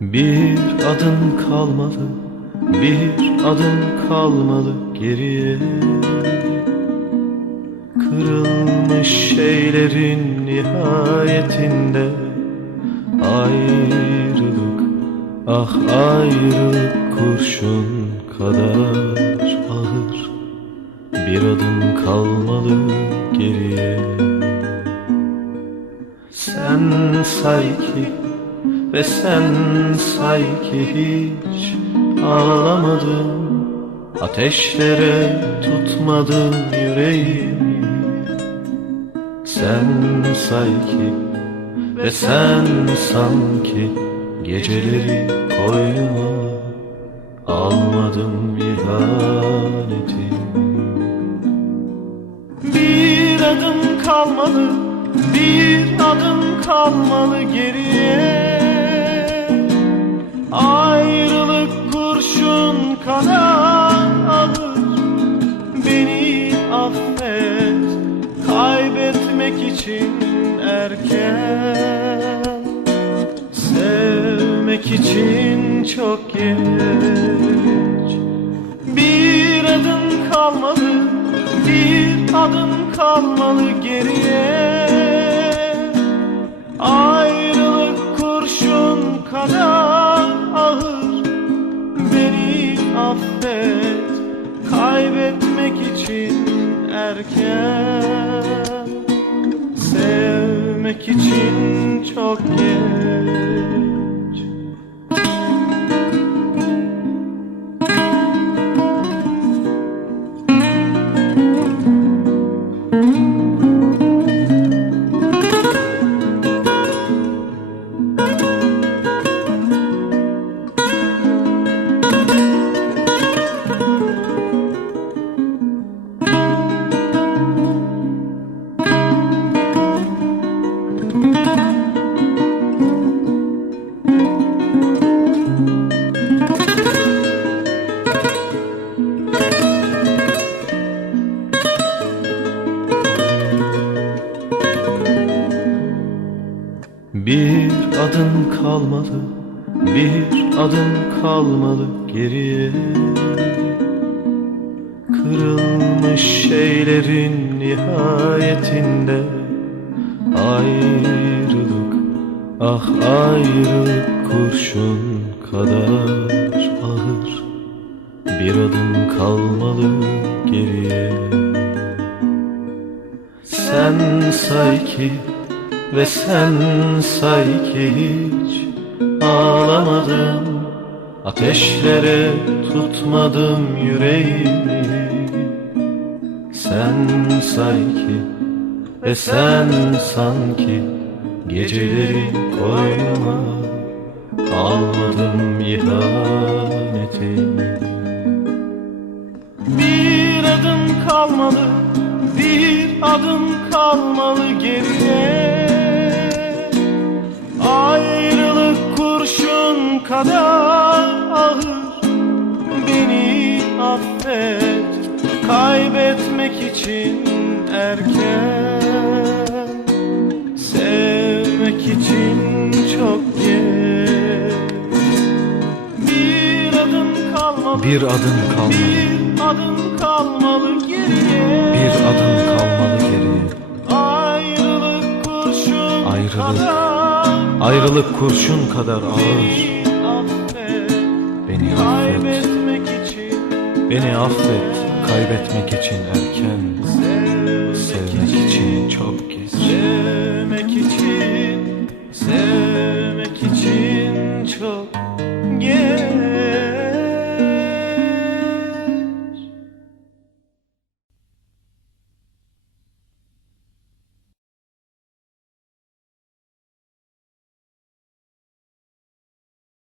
Bir adım kalmalı, bir adım kalmalı geriye. Kırılmış şeylerin nihayetinde ayrı ah ayrılık kurşun kadar ağır. Bir adım kalmalı geriye. Sen say ki ve sen say ki hiç ağlamadın. Ateşlere tutmadın yüreğimi. Sen say ki ve sen sanki Geceleri koynuma almadım ihaneti. Bir adım kalmalı, bir adım kalmalı geriye. Ayrılık kurşun kadar ağır. Beni affet, kaybetmek için erken Sevmek için çok geç. Bir adım kalmalı, bir adım kalmalı geriye. Ayrılık kurşun kadar ağır. Beni affet, kaybetmek için erken. Sevmek için çok geç Bir adım kalmalı, bir adım kalmalı geriye. Kırılmış şeylerin nihayetinde Ayrılık, ah ayrılık kurşun kadar ağır. Bir adım kalmalı geriye. Sen say ki ve sen say ki hiç ağlamadım Ateşlere tutmadım yüreğimi. Sen say ki ve sen sanki Geceleri koynuma almadım ihaneti bir adım kalmalı, bir adım kalmalı geriye kadar ağır. Beni affet, kaybetmek için erken. Sevmek için çok geç. Bir adım kalmalı Bir adım kalmalı, bir adım kalmalı geriye. Bir adım kalmalı geriye. Ayrılık kurşun Ayrılık, kadar Ayrılık kurşun kadar ağır. Beni affet kaybetmek için erken Sevmek için çok geç.